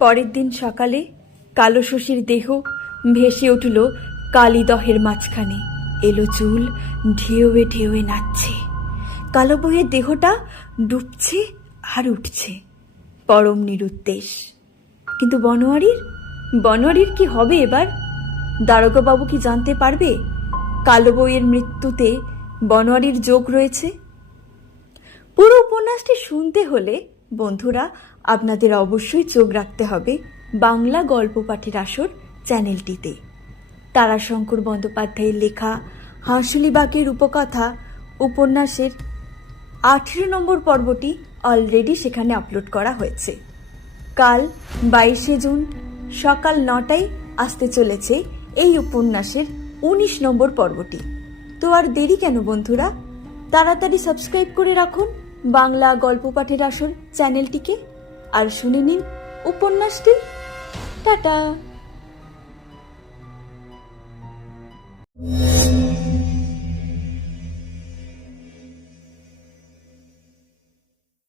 পরের দিন সকালে কালো শশীর দেহ ভেসে উঠল কালিদহের মাঝখানে। এলো চুল, ঢেউয়ে ঢেউয়ে নাচছে। কালো বইয়ের দেহটা ডুবছে আর উঠছে। পরম নিরুদ্দেশ। কিন্তু বনোয়ারির? বনোয়ারির কি হবে এবার? দারোগাবাবু কি জানতে পারবে? কালো বইয়ের মৃত্যুতে বনোয়ারির যোগ রয়েছে? পুরো উপন্যাসটি শুনতে হলে, বন্ধুরা, আপনাদের অবশ্যই চোখ রাখতে হবে বাংলা গল্প পাঠের আসর চ্যানেলটিতে। তারাশঙ্কর বন্দ্যোপাধ্যায়ের লেখা, হাঁসুলিবাগের উপকথা উপন্যাসের আঠেরো নম্বর পর্বটি অলরেডি সেখানে আপলোড করা হয়েছে। কাল বাইশে জুন সকাল নটায় আসতে চলেছে এই উপন্যাসের উনিশ নম্বর পর্বটি। তো আর দেরি কেন, বন্ধুরা? তাড়াতাড়ি সাবস্ক্রাইব করে রাখুন বাংলা গল্প পাঠের আসর চ্যানেলটিকে আর শুনে নিন উপন্যাসটি। টাটা।